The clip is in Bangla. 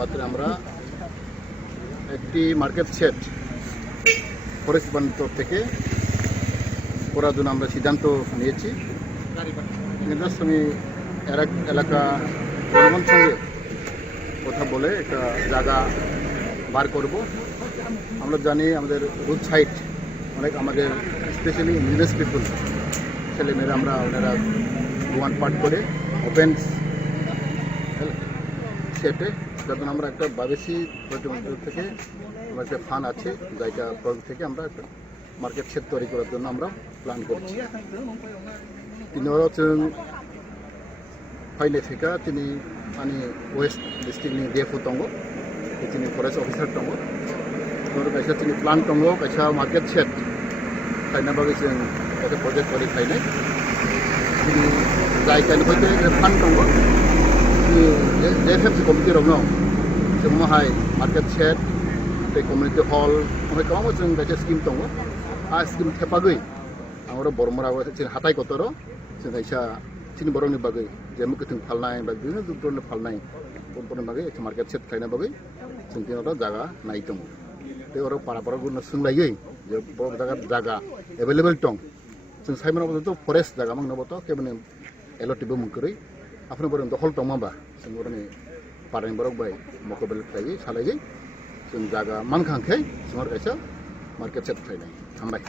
মাত্র আমরা একটি মার্কেট সেট ফরেস্ট ডিপার্টমেন্ট থেকে করার জন্য আমরা সিদ্ধান্ত নিয়েছি। জাস্ট আমি এলাকা জনগণ সঙ্গে কথা বলে একটা জায়গা বার করব। আমরা জানি আমাদের রোড সাইড অনেক আমাদের স্পেশালি ইন্ডিজিনাস পিপল ছেলেমেয়েরা ওনারা ওয়ান পার্ট করে ওপেন সেটে যার জন্য আমরা একটা বাবেসি থেকে আমরা একটা ফান্ড আছে জায়গা থেকে আমরা একটা মার্কেট সেট তৈরি করার জন্য আমরা প্ল্যান করছি। তিনি হচ্ছেন ফাইলে থেকে তিনি মানে ওয়েস্ট ডিস্ট্রিক্টनि DFO दङ তিনি फरेस्ट अफिसार दङ कायसा তিনি प्लान दङ कायसा मार्केट सेट खायना बागै जों कायसा प्रजेक्ट बायदि खायनाय তিনি जायगानिफ्राय फान्ड दङ JFMC कमिटि दङ जों माहाय मार्केट सेट कमिउनिटि हल ओमफ्राय गोबां जों कायसा स्किम दङ आ स्किम थेपागै आरो बरमराव जों हाथाय गतर जों कायसा चिनि बरनि बागै जेमु गोथों फालनाय बा बिदिनो दुब्रनि फालनाय बरनि बागै एक मार्केट सेट खायना बागै जों दिनाव जागा नाय दङ बे अर पारापारा गुन सोंलायै जे बर जागा एभेलेबल दं जों साइमनावबोथ' फरेस्ट जागा मांनोबोथ' केबने एलटिबो मुंकरै आपने बरन दखल दंमाबा जों बरनि पारानि बरक बाय मकबेल थायै सालायै जों जागा मानखांखै जों कायसा मार्केट सेट खायनाय थांबाय।